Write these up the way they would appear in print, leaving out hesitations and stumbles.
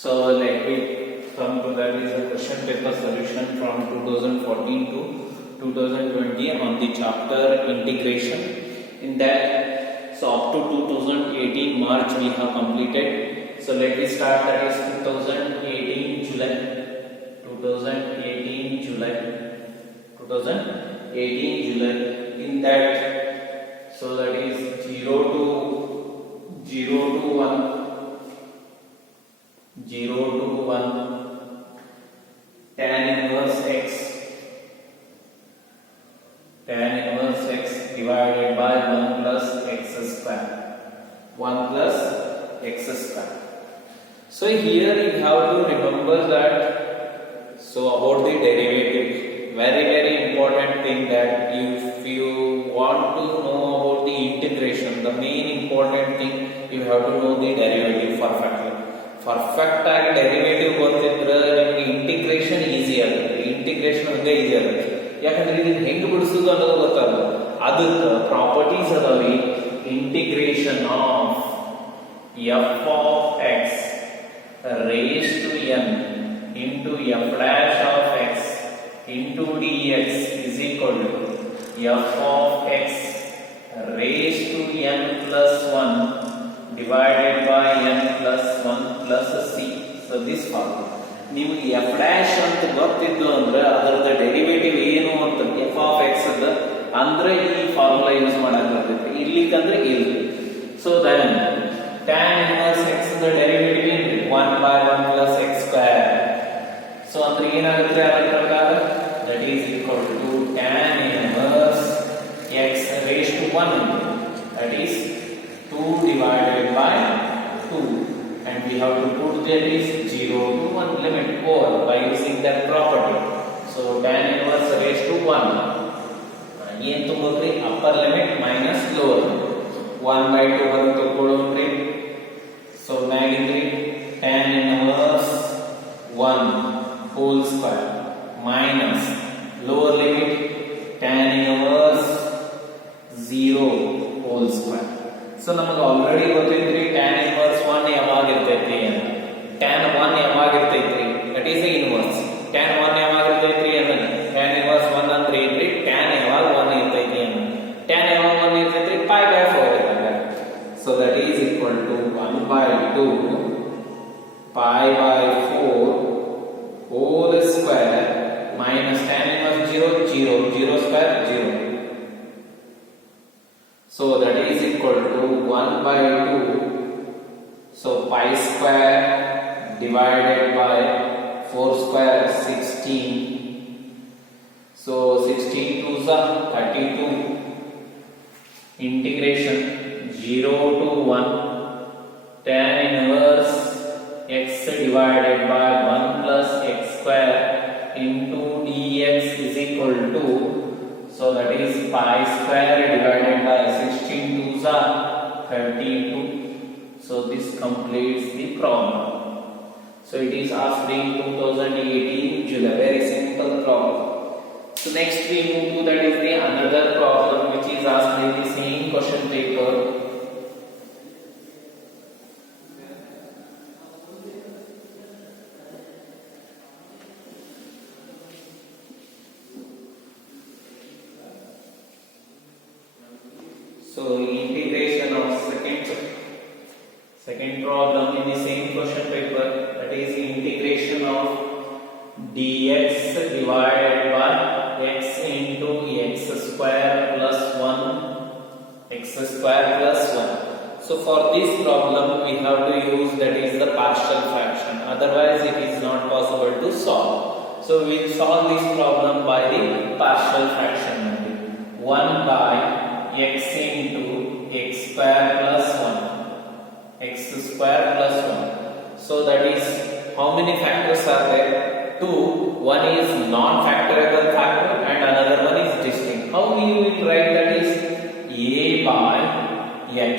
So let me come to that is a question paper solution from 2014 to 2020 on the chapter integration. In that, so up to 2018 March we have completed. So let me start, that is 2018 July. 2018 July. 2018 July. In that, so that is 0 to 1. 0 to 1 tan inverse x divided by 1 plus x square. 1 plus x square. So here you have to remember that, so about the derivative, very important thing, that if you want to know about the integration, the main important thing, you have to know the derivative perfectly. Perfect ಆಗಿ derivative ಗೊತ್ತಿದ್ರೆ ನಿಮಗೆ integration easy ಆಗುತ್ತೆ. Integration ಹಂಗೆ easy ಆಗುತ್ತೆ, ಯಾಕಂದ್ರೆ ಇದನ್ನ ಹೆಂಗ್ ಬಿಡಿಸೋದು ಅನ್ನೋದು ಗೊತ್ತಾಗಲ್ಲ. ಅದಕ್ಕೆ ಪ್ರಾಪರ್ಟೀಸ್ ಅದಾವೆ. Integration of f of x raise to n into f dash of x into d x is equal to f of x raise to n plus 1 divided by n plus 1 plus c. So this formula ನಿಮಗೆ f dash ಅಂತ ಗೊತ್ತಿದ್ದು ಅಂದ್ರೆ ಅದರ derivative ಏನು ಅಂತ f of x ಅಂದ್ರೆ ಈ formula use ಮಾಡಕ್ಕೆ ಬರ್ತೈತೆ. ಇಲ್ಲಿಕಂದ್ರೆ ಇಲ್ಲಿ. So then tan inverse x the derivative ಏನು 1 by 1 plus x square. So ಅಂದ್ರೆ ಏನಾಗುತ್ತೆ ಅದರ ಪ್ರಕಾರ, that is equal to tan inverse x raised to 1, that is 2 divided by 2, and we have to put that is 0 to 1 limit over by using that property. So tan inverse raised to 1 ಏನು ತಗೋದ್ರಿ, upper limit minus lower limit. 1 by 2 ಬರುತ್ತೆ ತಗೊಳ್ಳೋಣ್ರಿ. So ಮ್ಯಾಗಿಂದ್ರಿ tan inverse 1 whole square minus lower limit tan inverse 0 whole square. So ನಮಗೆ already ಗೊತ್ತೈತ್ರಿ tan inverse 1 ಯಾವಾಗ ಇರ್ತೈತಿ ಅಂತ. tan 1 ಯಾವಾಗ ಇರ್ತೈತ್ರಿ, that is the inverse. tan 1 ಯಾವಾಗ ಇರ್ತೈತ್ರಿ ಅಂದ್ರೆ tan inverse 1 ಅಂದ್ರೆ ಏನ್ರಿ, tan ಯಾವಾಗ 1 ಇರ್ತೈತಿ ಅಂತ. tan ಯಾವಾಗ 1 ಇರ್ತೈತ್ರಿ, pi by 4 ಇರ್ತೈತಿ. So that is equal to 1 by 2 pi by 4 whole square minus tan inverse 0 square 0. So that is equal to 1 by 2. So pi square divided by 4 square 16. So 16 2s are 32. Integration 0 to 1 tan inverse x divided by 1 plus x square into dx is equal to, so that is pi square divided by 16 2s are 32. So this completes the problem. So it is asked in 2018 July. Very simple problem. So next we move to that is the another problem which is asked in the same question paper. So integration of second problem in the same question paper, that is integration of dx divided by x into x square plus 1 x square plus 1. So for this problem we have to use that is the partial fraction, otherwise it is not possible to solve. So we will solve this problem by the partial fraction method. 1 by x into x square plus 1 x square plus 1. So that is, how many factors are there? 2. One is non-factorable factor and another one is distinct. How we will write that is a by x.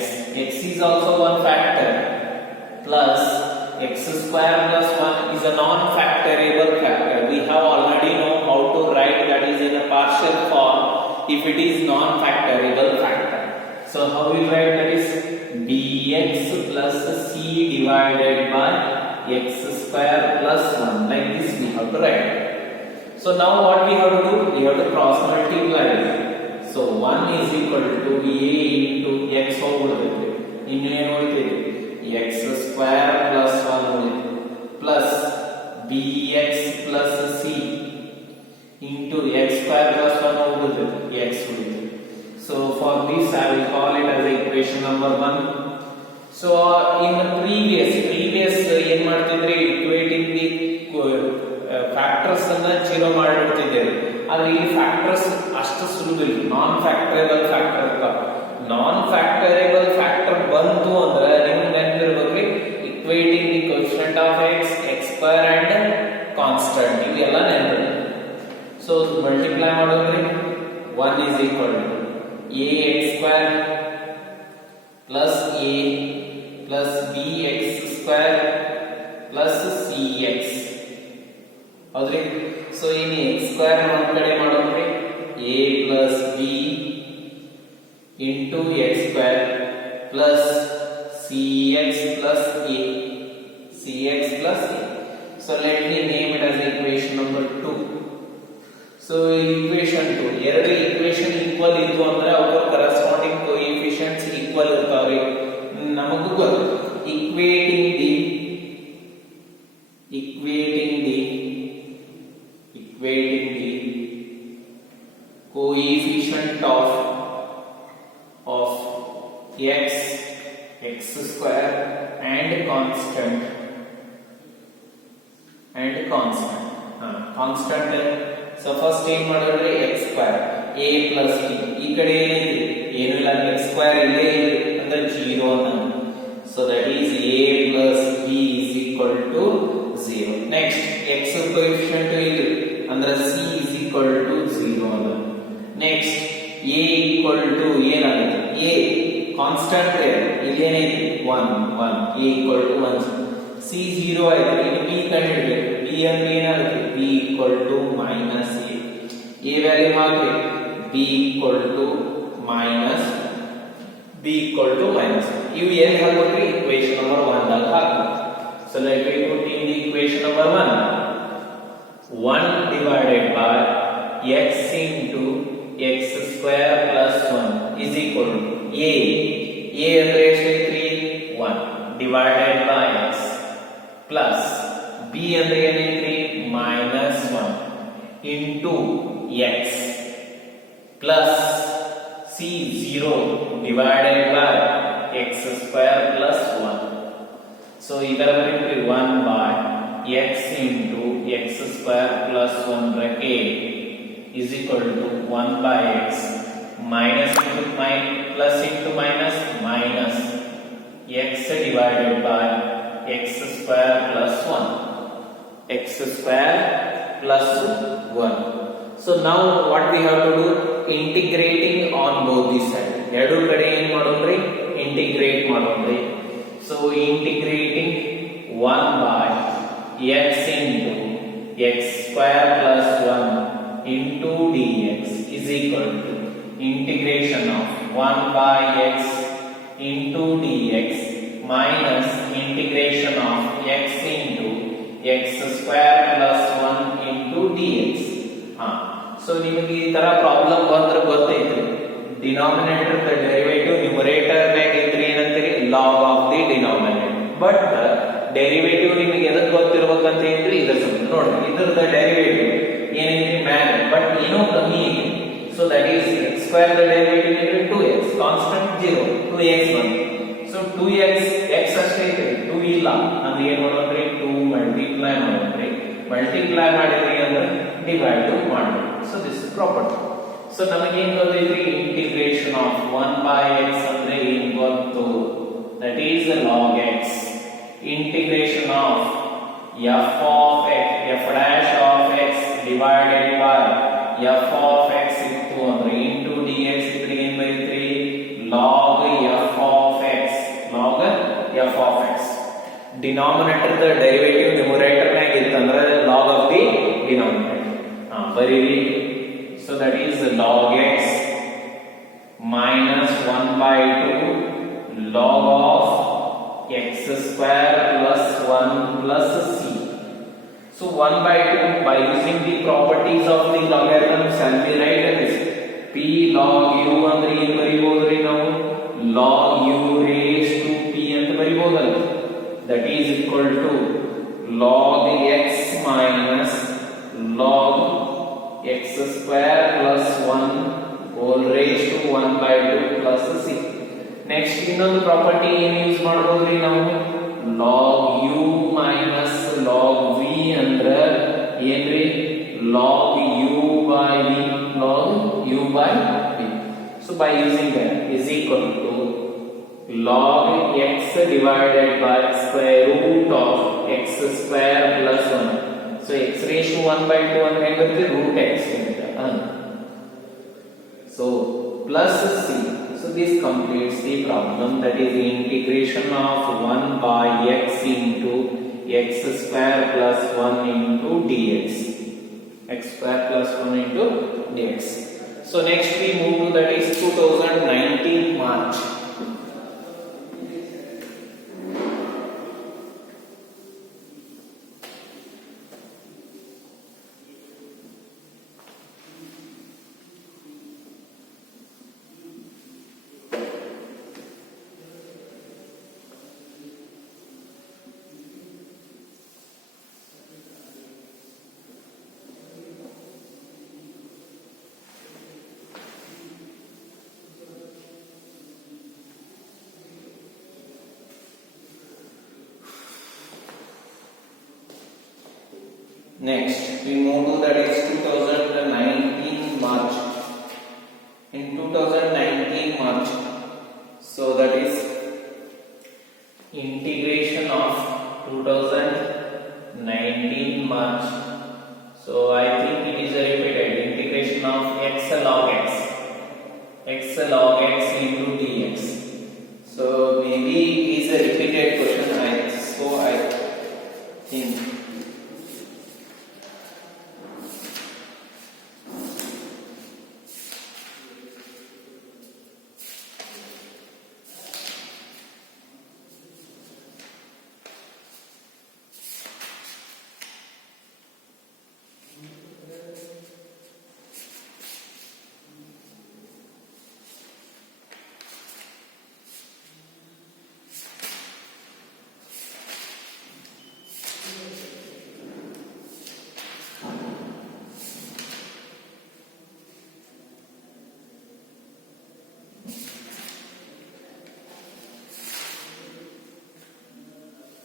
X is also one factor plus x square plus 1 is a non-factorable factor. We have already know how to write that is in a partial form if it is non-factorable factor. So how we write that is dx plus c divided by x square plus 1. Like this we have to write. So now what we have to do? We have to cross multiply. So 1 is equal to a into x ಹೋಗ್ಬಿಡುತ್ತೆ. ಇನ್ನು ಏನು ಉಳಿತಿದೆ? x square plus 1 ಉಳಿತಿದೆ plus bx plus c into x square plus 1 ಹೋಗ್ಬಿಡುತ್ತೆ. x ಉಳಿತಿದೆ. So for this I will call it as equation number 1. So in the previous ಏನ್ ಮಾಡ್ತಿದ್ರಿ? equating the factors ಅನ್ನ zero ಮಾಡಿಬಿಡ್ತಿದ್ದೇವೆ. ಆದ್ರೆ ಈ factors ಅಷ್ಟು ಸುಲಭ ಇಲ್ಲ. ನಾನ್ ಫ್ಯಾಕ್ಟರೇಬಲ್ factor ಬಂತು ಅಂದ್ರೆ ನಿಮ್ಗೆ ನೆನಪಿರ್ಬೇಕ್ರಿ, equating the coefficient of x square and constant ಇವೆಲ್ಲ ನೆನಪಿರ್ಬೇಕು. ಸೊ ಮಲ್ಟಿಪ್ಲೈ ಮಾಡೋದ್ರಿ 1 is equal to ax square plus a plus bx square plus cx. ಹೌದ್ರಿ? ಸೊ ಇನ್ನು x ಸ್ಕ್ವೇರ್ ಒಂದ್ ಕಡೆ ಮಾಡೋದ್ರಿ a plus b into x square plus cx plus a. So let me name it as equation number 2. So equation 2 ಎರಡು equation equal ಇದ್ವು ಅಂದ್ರೆ ಅವರ corresponding coefficients equal ಇರ್ತಾವೆ. ನಮಗೂ ಗೊತ್ತು equating the coefficient of x square and constant so first ಏನ್ ಮಾಡಿದ್ರೆ x square a plus b ಈ ಕಡೆ ಏನಿದೆ ಏನು ಇಲ್ಲ x square ಇಲ್ಲೇ ಇದೆ ಅಂದ್ರೆ 0 ಅಂತ. So that is a plus b is equal to 0. Next x coefficient ಇದೆ ಅಂದ್ರೆ c is equal to 0 ಅಂತ. Next a equal to ಏನಾಗುತ್ತೆ? a ಕಾನ್ಸ್ಟಂಟ್ ಇಲ್ಲಿ ಏನಿದೆ 1 a equal to 1. c 0 ಆಯ್ತು. ಇನ್ನು b ಕಂಡುಹಿಡಿಯಬೇಕು. b ಅಂದ್ರೆ ಏನಾಗುತ್ತೆ? b equal to minus a. a value hockey b equal to minus ಇವು ಎಲ್ಲಿ ಹಾಕಬೇಕು? equation number 1 ದಾಗ ಹಾಕಬೇಕು. So let me put in the equation number 1. 1 divided by x into x square plus 1 is equal to a ಅಂದ್ರೆ ಎಷ್ಟೈತ್ರಿ? 1 divided by x plus b ಅಂದ್ರೆ ಏನೈತ್ರಿ? minus 1 into x plus c 0 divided by x square plus 1. So ಇದರ ಬರೀತೀವಿ 1 by x into x square plus 1 bracket is equal to 1 by x minus into plus into minus x divided by x square plus 1. So now what we have to do? Integrating on both these sides. ಎರಡು ಕಡೆ ಏನು ಮಾಡೋಣ್ರಿ? integrate ಮಾಡೋಣ್ರಿ. So integrating 1 by x into x square plus 1 into dx is equal to integration of 1 by x into dx minus integration of x into x square plus 1 into dx. So ನಿಮಗೆ ಈ ತರ problem ಬಂದ್ರೆ ಗೊತ್ತೈತ್ರಿ, denominator the derivative numerator ನಾಗ ಇದ್ರಿ ಏನಂತೀರಿ? log of the denominator. But derivative ನಿಮಗೆ ಎದಕ್ಕೆ ಗೊತ್ತಿರಬೇಕಂತ ಏನ್ರಿ? ಇದರ ಸಂಬಂಧ ನೋಡ್ರಿ, ಇದರದ ಡೆರಿವೇಟಿವ್ ಏನಿದೆ ಮ್ಯಾಗ, ಬಟ್ ಏನೋ ಕಮ್ಮಿ ಇದೆ. So that is x square the derivative is 2x, constant 0, 2x 1. So 2x x ಅಷ್ಟೇ ಇದೆ, 2 ಇಲ್ಲ ಅಂದ್ರೆ ಏನು ಮಾಡೋದ್ರಿ? 2 ಮಲ್ಟಿಪ್ಲೈ ಮಾಡೋದ್ರಿ. ಮಲ್ಟಿಪ್ಲೈ ಮಾಡಿದ್ರಿ ಅಂದ್ರೆ ಡಿವೈಡ್ ಮಾಡೋದು. So this is property. So ನಮಗೆ ಏನು ಗೊತ್ತೈತ್ರಿ? integration of 1 by x ಅಂದ್ರೆ ಏನು ಗೊತ್ತು? That is log x. Integration of f of x, f dash of x divided by f of x ಇತ್ತು ಅಂದ್ರೆ into dx ಇದ್ರೆ ಏನು ಬರೀತೀರಿ? log f of x. Denominator the derivative numerator ನಾಗ ಇತ್ತಂದ್ರೆ log of the denominator. ಬರೀರಿ. So that is log x minus 1 by 2 log of x square plus 1 plus c. So 1 by 2 by using the properties of the logarithm shall be write as p log u ಅಂದ್ರೆ ಏನು ಬರಿಬಹುದ್ರಿ ನಾವು log u raised to p ಅಂತ ಬರಿಬಹುದಲ್ಲ, that is equal to log x minus log x square plus 1 whole raised to 1 by 2 plus c. Next ಇನ್ನೊಂದು property ಏನು use ಮಾಡಬಹುದ್ರಿ ನಾವು log u minus log v ಅಂದ್ರೆ ಏನ್ರಿ log u by v, log u by v. So by using that is equal to log x divided by square root of x square plus 1. So x raised to 1 by 2 ಅಂದ್ರೆ ಏನಾಗುತ್ತೆ root x ಅಂತ. So plus c. So this completes the problem, that is the integration of 1 by x into x square plus 1 into dx. X square plus 1 into dx. So next we move to that is 2019 March. Next we move to that is 2019 March. In 2019 March, so that is integration of 2019 March. So I think it is a repeated integration of x log x into dx. So maybe it is a repeated question. I think.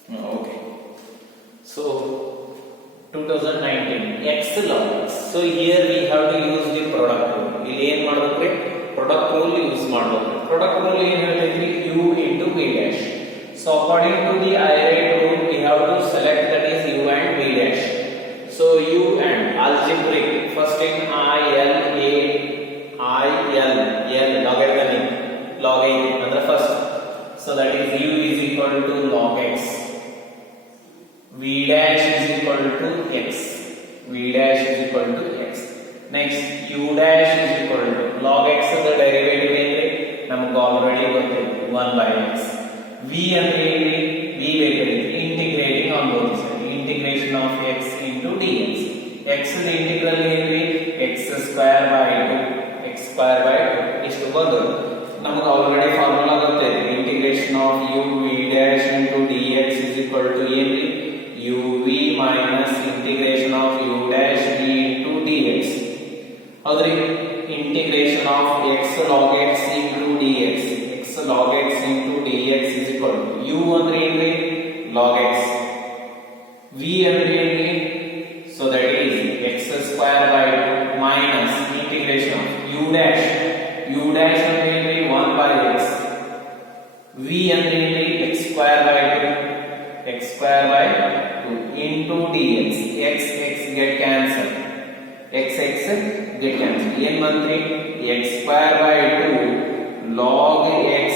Okay. So 2019 x log x. So here we have to use the product rule. ಇಲ್ಲಿ ಏನು ಮಾಡಬೇಕ್ರಿ product rule use ಮಾಡಬೇಕು. Product rule ಏನು ಹೇಳ್ತೈತ್ರಿ u into v dash. So according to the I-rate rule we have to select that is u and v dash. So u and algebraic first in L logarithmic log a ಅಂದ್ರೆ first. So that is u is equal to log x. V dash is equal to x. Next u dash is equal to log x the derivative ಏನ್ರಿ ನಮಗೆ already ಗೊತ್ತಿದೆ 1 by x. V ಅಂದ್ರೆ ಏನ್ರಿ v bakery integrating on both sides, integration of x into dx. x the integral ಏನ್ರಿ x square by 2 ಇಷ್ಟು ಬಂತು. ನಮಗೆ already formula ಗೊತ್ತಿದೆ integration of u v dash into dx is equal to ಏನ್ರಿ uv minus integration of u dash v into dx. ಹೌದ್ರಿ integration of x log x into dx is equal to u ಅಂದ್ರೆ ಏನ್ರಿ log x, v ಅಂದ್ರೆ ಏನ್ರಿ so that is x square by 2 minus integration of u dash ಅಂದ್ರೆ ಏನ್ರಿ 1 by x, v ಅಂದ್ರೆ ಏನ್ರಿ x square by 2 into dx. x get cancel, ಏನ್ ಬಂತ್ರಿ x square by 2 log x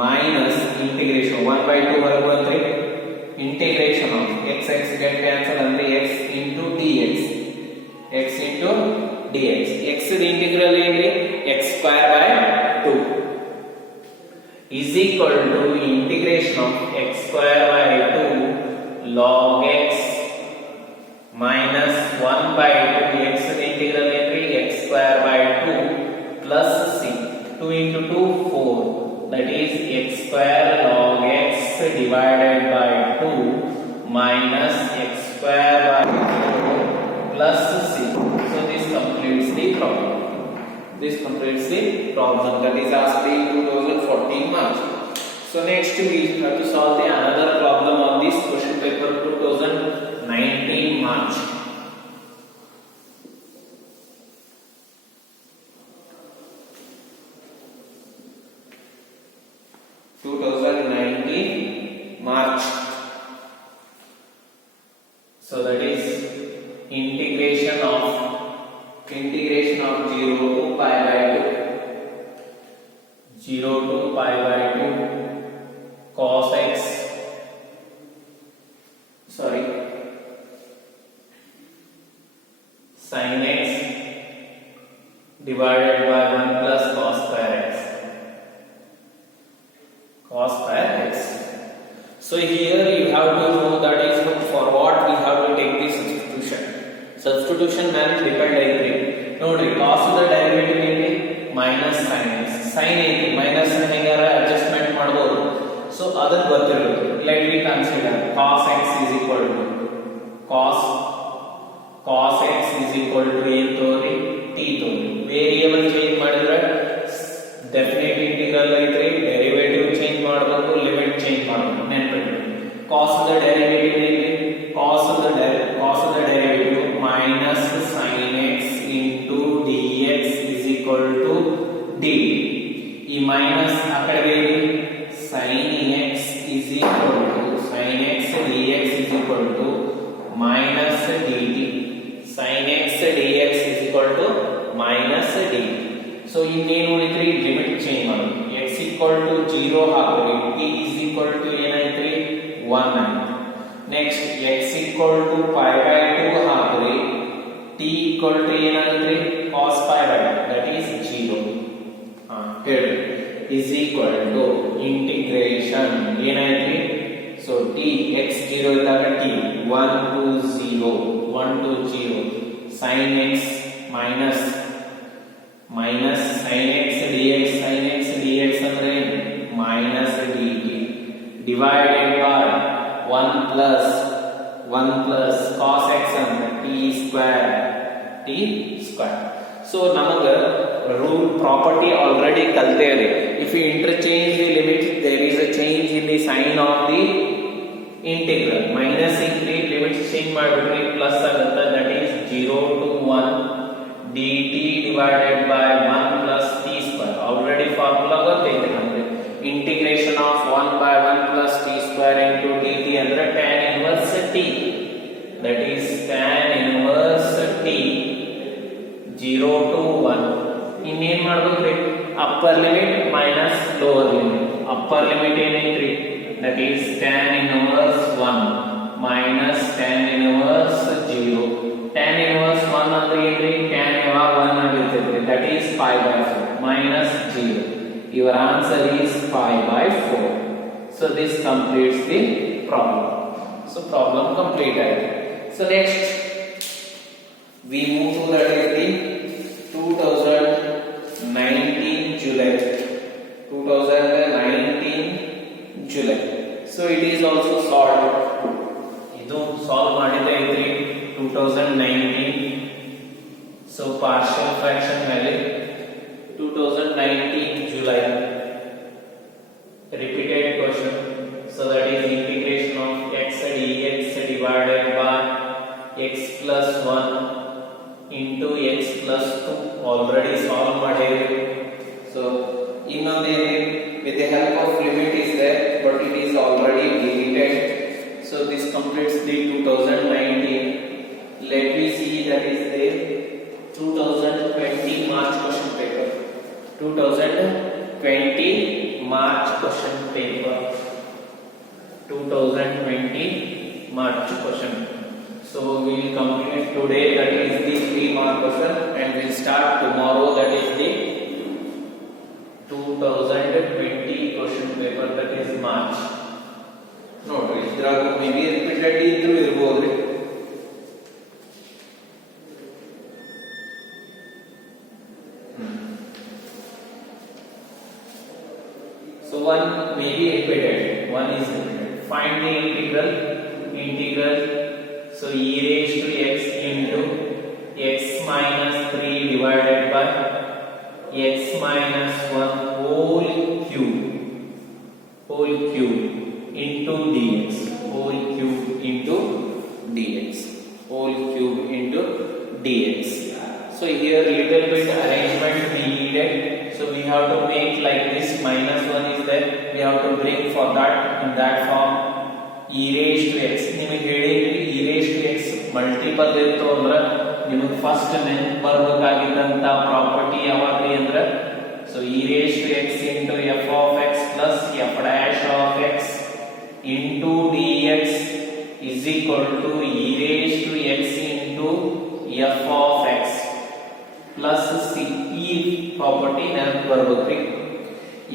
minus integration 1 by 2 ವರೆಗೂ ಬಂತ್ರಿ integration of x get cancel ಅಂದ್ರೆ x into dx. x the integral ಏನ್ರಿ x square by 2 is equal to integration of x square by 2 log x minus 1 by 2 x integral entry x square by 2 plus c. 2 into 2 4, that is x square log x divided by 2 minus x square by 4 plus c. So this completes the problem. This completes the problem that is asked in 2014 March. So next we have to solve the another problem on this question paper 2019 March. So that is integration of 0 to pi by 2, 0 to pi by 2 cos x, sin x divided by 1 plus cos square x. So here you have to know that is for what we have to take the substitution. Substitution means depend eitri. Nodri cos the derivative enti minus sin x. Sin enti minus hengara adjustment ಮಾಡಬಹುದು. So ಅದನ್ನ ಗೊತ್ತಿರಬೇಕು. Let me consider cos x is equal to cos x is equal to ಏನು ತೋರಿ t ತೋರಿ. Variable change ಮಾಡಿದ್ರೆ definite integral ಐತ್ರಿ, derivative change ಮಾಡಬೇಕು, limit change ಮಾಡಬೇಕು. ನೆನಪಿಡಿ cos the derivative is cos the derivative minus sin x into dx is equal to dt. ಈ minus ಆ ಕಡೆ sin x is equal to sin x dx is equal to minus dt. sin x dx is equal to minus dt. So ಇನ್ನೇನು ಉಳಿತ್ರಿ limit change ಮಾಡೋದು. x equal to 0 ಹಾಕ್ರಿ, t is equal to ಏನಾಯ್ತ್ರಿ 1 ಆಯ್ತು. Next x equal to pi by 2 ಹಾಕ್ರಿ, t equal to ಏನಾಗುತ್ತೆ cos pi by 2 that is 0 ಹೇಳಿ is equal to integration ಏನಾಯ್ತ್ರಿ. So t x 0 ಇದ್ದಾಗ t 1 to 0 sin x minus sin x dx ಅಂದ್ರೆ minus dt divided by 1 plus cos x ಅಂದ್ರೆ t square. So namaga rule property already kalteyade. If you interchange the limits, there is a change in the sign of the integral. Minus into limits change ಮಾಡಿಬಿಟ್ರೆ plus ಆಗುತ್ತೆ, that is 0 to 1 dt divided by 1 plus t square. Already formula ಗೊತ್ತಿದೆ ನಮಗೆ. Integration of 1 by 1 plus t square into dt ಅಂದ್ರೆ tan inverse t, that is tan inverse t 0 to 1. ಇನ್ನೇನ್ ಮಾಡಬೇಕ್ರಿ upper limit minus lower limit. upper limit ಏನೈತ್ರಿ that is tan inverse 1 minus tan inverse 0. tan inverse 1 ಅಂದ್ರೆ ಏನ್ರಿ tan ಯಾವಾಗ 1 ಆಗಿರ್ತೈತಿ, that is pi by 4 minus 0. Your answer is pi by 4. So this completes the problem. So problem completed. So next we move to that is the 2019 July. So it is also solved. Idu solve ಮಾಡಿದ್ರೆ ಐತ್ರಿ 2019. So partial fraction ಮೇಲೆ 2019 July repeated question. So that is integration of x dx divided by x plus 1 into x plus 2 already solve ಮಾಡಿದ್ವಿ. So ಇನ್ನೊಂದು with the help of limit is there, but it is already deleted. So this completes the 2019. Let me see that is the 2020 March question paper. 2020 March question paper. 2020 March question. So we will complete today, that is the 3-mark question, and we will start tomorrow, that is the 2020 question paper, that is March. ನೋಡ್ರಿ ಇದ್ರಾಗ may be repeated ಇದ್ರೂ ಇರ್ಬೋದ್ರಿ. So one may be repeated, one is repeated. Find the integral. So e raised to x into x minus 3 divided by x minus 1 whole cube into dx, whole cube into dx. So here little bit arrangement we needed. So we have to make like this, minus 1 is there, we have to bring for that in that form e raised to x. ನಿಮಗೆ ಹೇಳಿದ್ರಿ e raised to x multiple ಇತ್ತು ಅಂದ್ರೆ ನಿಮಗೆ first ನೆನಪು ಬರಬೇಕಾಗಿದ್ದಂತ property ಯಾವಾಗ್ರಿ ಅಂದ್ರೆ so e raised to x into f of x plus f dash of x into dx is equal to e raised to x into f of x plus c. ಈ property ನೆನಪು ಬರಬೇಕ್ರಿ.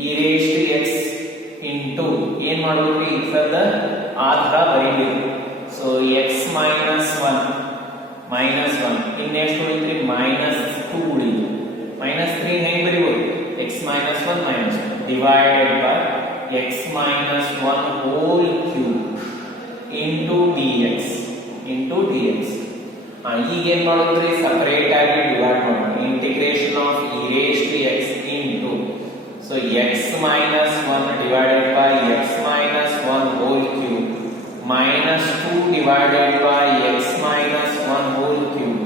e raised to x into ಏನ್ ಮಾಡಬೇಕ್ರಿ ಸದ ಆಧಾರ ಬರೀಬೇಕು. So x minus 1 ಇನ್ನೆಷ್ಟು ಉಳಿದ್ರಿ minus 2 ಉಳಿದು minus 3 ಹೆಂಗ್ ಬರೀಬಹುದು x minus 1 minus 1 divided by x minus 1 whole cube into dx ಈಗ ಏನ್ ಮಾಡೋದ್ರಿ ಸಪರೇಟ್ ಆಗಿ ಡಿವೈಡ್ ಮಾಡೋಣ. Integration of e raised to x into so x minus 1 divided by x minus 1 whole cube minus 2 divided by x minus 1 whole cube,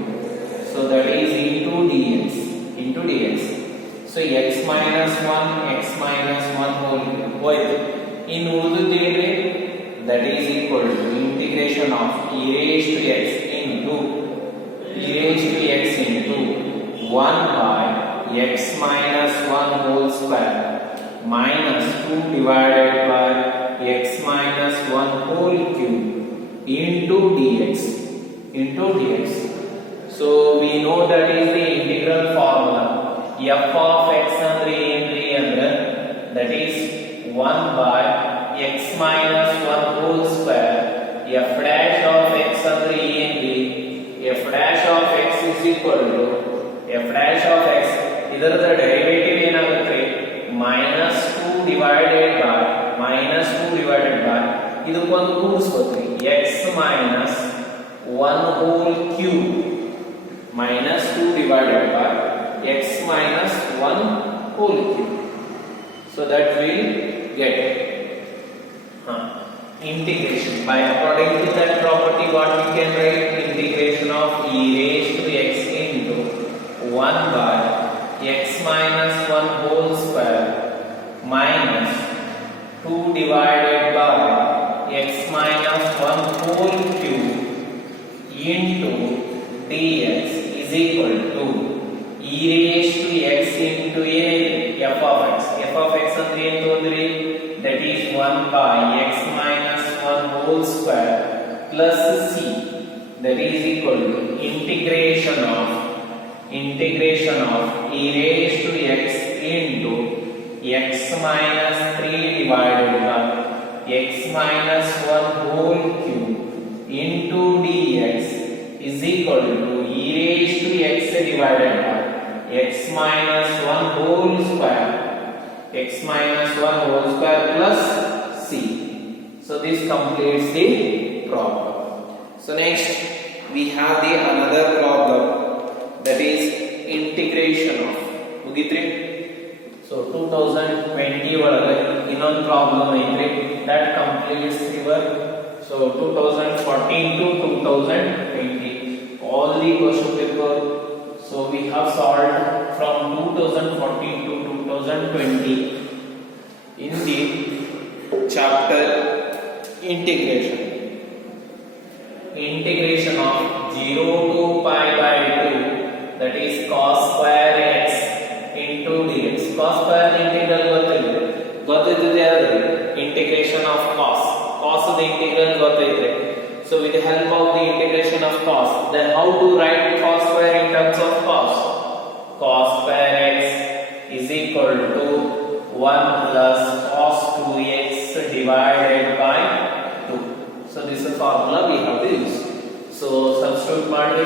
so that is into dx. So x minus 1 whole cube ಹೋಯ್ತು. ಇನ್ನು ಉಳಿದಿದ್ದೇನೆ that is equal to integration of e raised to x into 1 by x minus 1 whole square minus 2 divided by x minus 1 whole cube into dx. So we know that is the integral formula. f of x andre enri andre that is 1 by x minus 1 whole square f dash of x andre enri f dash of x is equal to f dash of x ಇದರದ derivative ಏನಾಗುತ್ತೆ minus 2 divided by ಇದಕ್ಕೊಂದು ಕೂಡಿಸಬೇಕು x minus 1 whole cube minus 2 divided by x minus 1 whole cube. So that will get integration by according to that property what we can write integration of e raised to x into 1 by x minus 1 whole square minus 2 divided by x minus 1 whole cube into dx is equal to e raised to x into f of x. f of x ಅಂದ್ರೆ ಏನು ತೋದ್ರಿ that is 1 by x minus 1 whole square plus c that is equal to integration of e raised to x into x minus 3 divided by x minus 1 whole cube into dx is equal to e raised to x divided by x minus 1 whole square plus c. So this completes the problem. So next we have the another problem, that is integration of ಮುಗಿತ್ರಿ. So 2020 ಒಳಗೆ ಇನ್ನೊಂದು problem ಐತ್ರಿ that completes your so 2014 to 2020 all the question paper. So we have solved from 2014 to 2020 in the chapter integration of 0 to pi by 2, that is cos square x into dx. Cos square integral ಗೊತ್ತಿದೆ ಅದು integration of cos the integral ಗೊತ್ತಿದೆ. So with the help of the integration of cos, then how to write cos square in terms of cos square x is equal to 1 plus cos 2x divided by So this is formula we have to use. So substitute ಮಾಡಿ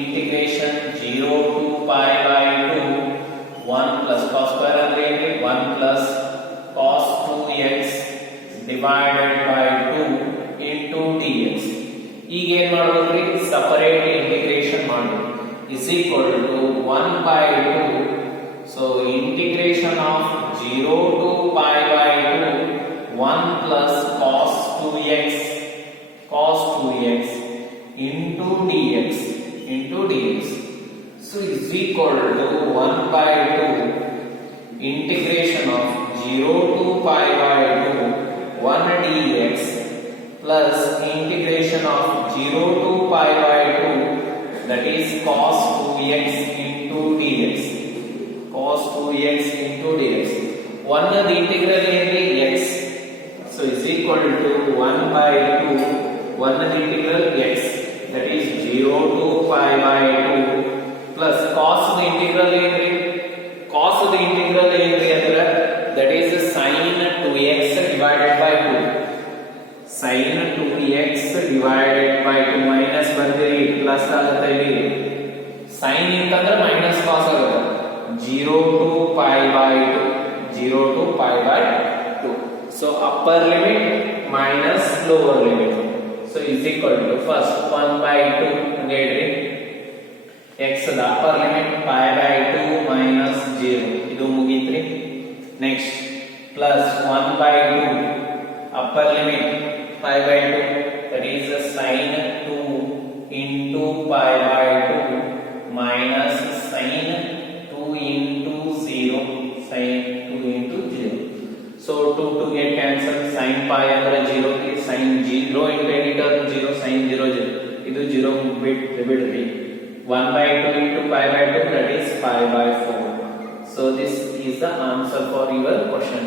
integration 0 to pi by 2 1 plus cos square ಅಂದ್ರೆ 1 plus cos 2x divided by 2 into dx. ಈಗ ಏನು ಮಾಡಬೇಕ್ರಿ, separate integration ಮಾಡಬೇಕು. is equal to 1 by 2. So integration of 0 to pi by 2 1 plus cos 2x into dx. So is equal to 1 by 2 integration of 0 to pi by 2 1 dx plus integration of 0 to pi by 2, that is cos 2x into dx. Cos 2x into dx. 1 the integral is x. So is equal to 1 by 2. 1 the integral x, that is 0 to pi by 2 plus cos the integral is that is sin 2x divided by 2. Sin 2x divided by 2 minus ಬಂದಿರಿ plus ಆಗುತ್ತೆ ಇಲ್ಲಿ. sin ಅಂತಂದ್ರೆ minus cos ಆಗುತ್ತೆ. 0 to pi by 2. 0 to pi by 2. So upper limit minus lower limit. So is equal to first 1 by 2 ಅಂತ ಹೇಳ್ರಿ. x the upper limit pi by 2 minus 0 ಇದು ಮುಗೀತ್ರಿ. next plus 1 by 2 upper limit pi by 2, that is sin 2 into pi by 2 minus sin 2 into 0. sin 2 into 0. So 2 get cancelled. sin pi ಅಂದ್ರೆ 0 ಗೆ sin 0 into any term 0 sin 0 0 ಇದು 0 ಬಿಡ್ರಿ. 1 by 2 into pi by 2, that is pi by 4. So this is the answer for your question.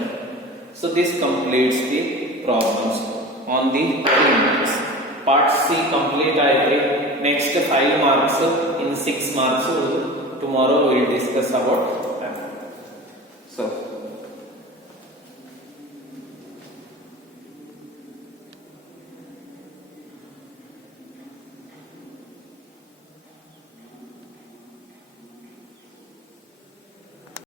So this completes the problems on the 3 marks. Part C complete ಆಯ್ತು. Next 5 marks in 6 marks tomorrow we will discuss about